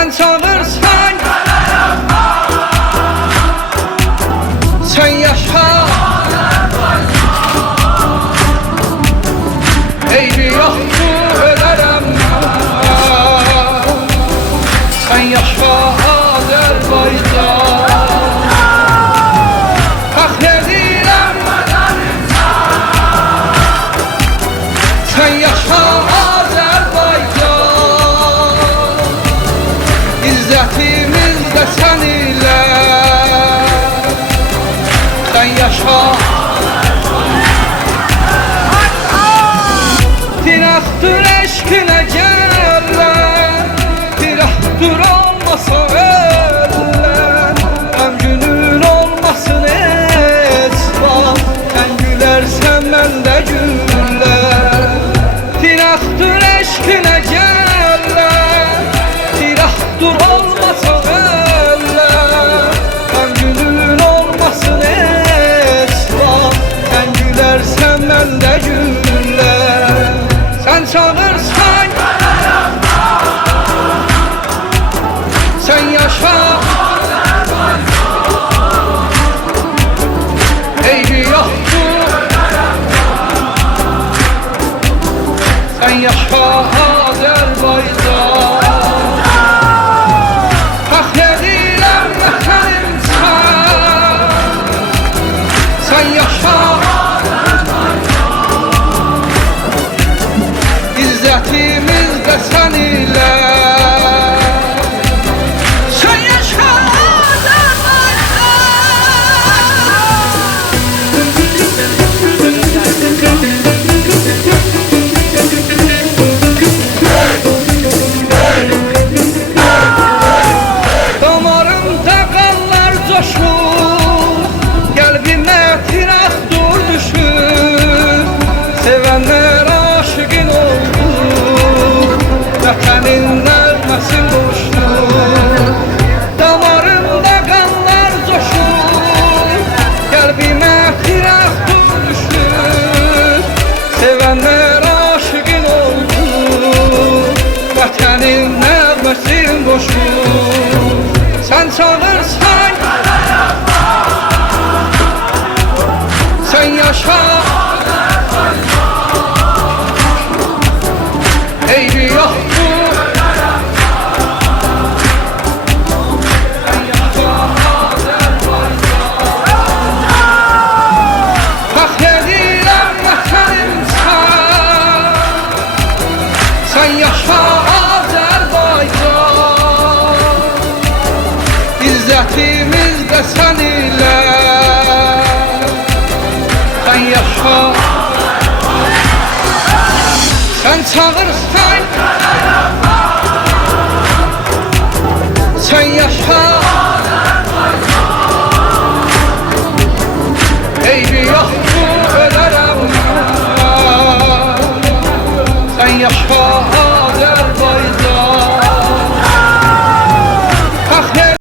Sen çağırsan sen yaşa, eybi yoktu ölerem sen yaşa Azerbaycan. Hak edirem sen yaşa Azerbaycan. İzzətimiz də sən ilə sen yaşa. Tirahtır eşkine geller, tirahtır olmasa eller, ömrünün olmasın esbab, sen gülersen ben de güller. Tirahtır eşkine geller, tirahtır olmasa eller, ömrünün olmasın esbab, sen gülersen ben de güller. Sen çağırsan sen yaşa, eybi yoktu sen yaşa Azerbaycan. Hak edirem vətənim sen yaşa. İzzətimiz də sən ilə sen yaşa damarımda qanlar coşur, qəlbimə tiraqdur düşür, sevənlər aşıqın oldu, vətənin nəğməsin boşdur. Damarımda qanlar coşur, qəlbimə tiraqdur düşür, sevənlər aşıqın oldu, vətənin nəğməsin boşdur. Sen çağırsan sen yaşa, eybi yoktu sen yaşa Azerbaycan. Hak edirem vətənim sen yaşa Azerbaycan. İzzətimiz də sən ilə sen yaşa. Sen çağırsan